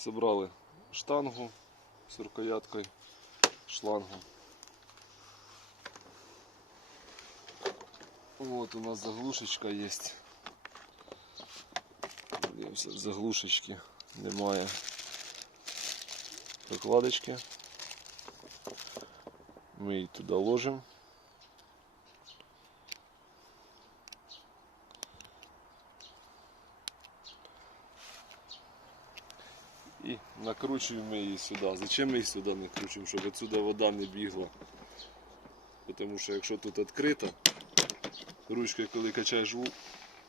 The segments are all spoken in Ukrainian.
Собрали штангу з рукояткою шлангу. Вот у нас заглушечка есть. Дивимося, заглушечки немає прокладочки. Ми її туди ложимо. І накручуємо її сюди. Зачем ми її сюди накручуємо? Щоб отсюда вода не бігла. Тому що якщо тут відкрито, ручкою, коли качаєш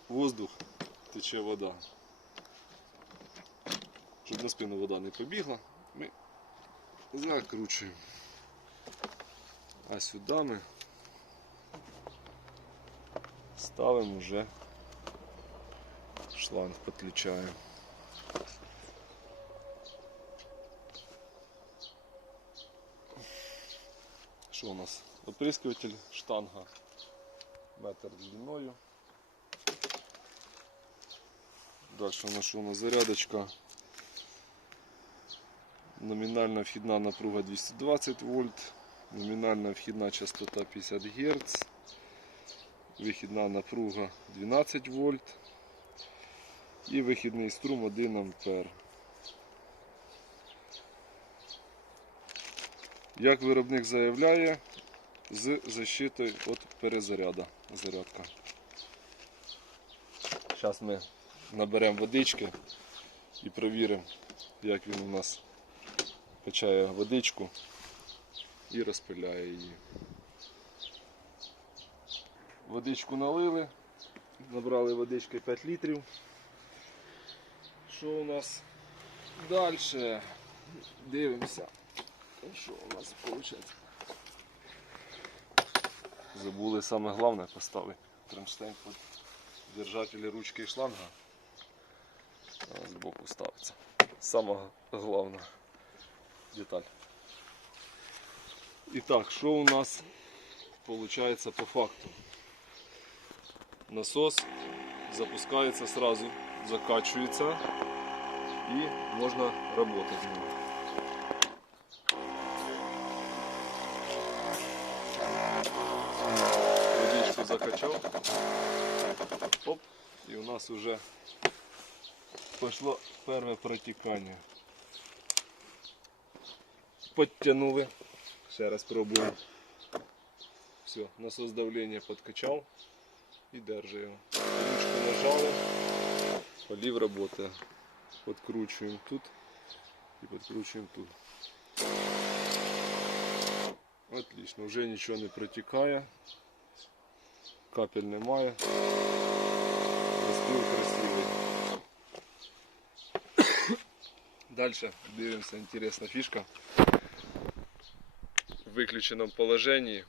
воздух, тече вода. Щоб на спину вода не побігла, ми закручуємо. А сюди ми ставимо вже шланг, підключаємо. Що у нас? Оприскиватель штанга метр длиною. Далі у нас у нас зарядочка. Номінальна вхідна напруга 220 вольт, номінальна вхідна частота 50 Гц, вихідна напруга 12 вольт і вихідний струм 1 ампер. Як виробник заявляє, з защитою від перезаряду. Зарядка. Зараз ми наберемо водички і перевіримо, як він у нас качає водичку і розпиляє її. Водичку налили, набрали водички 5 літрів. Що у нас далі? Дивимося. Що у нас виходить? Забули саме головне поставити. Кронштейн під держателі ручки і шланга. А збоку ставиться. Сама головна деталь. І так, що у нас виходить по факту? Насос запускається сразу, закачується і можна працювати з ним. Водичку закачав. Оп, і у нас вже пішло перше протікання. Подтянули. Ще раз пробуємо. Все, насос давлення подкачав і держи його. Ручку нажали, полив работає. Подкручуємо тут і подкручуємо тут. Отлично, вже нічого не протікає. Капель немає. Розпил красивий. Дальше дивимося, інтересна фішка. В виключеному положенні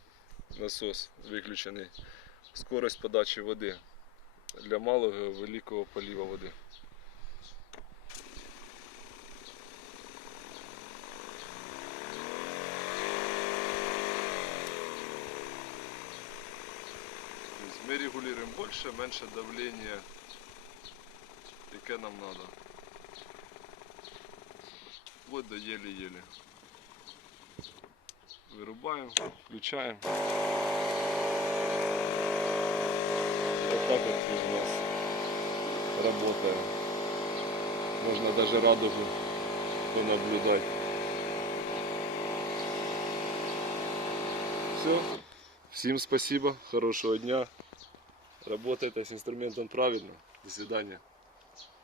насос виключений. Скорость подачі води для малого великого полива води. Мы регулируем больше, меньше давление, яке нам надо. Вот до еле-еле. Вырубаем, включаем. Вот так у нас работает. Можно даже радугу понаблюдать. Все. Всем спасибо, хорошего дня. Работайте с инструментом правильно. До свидания.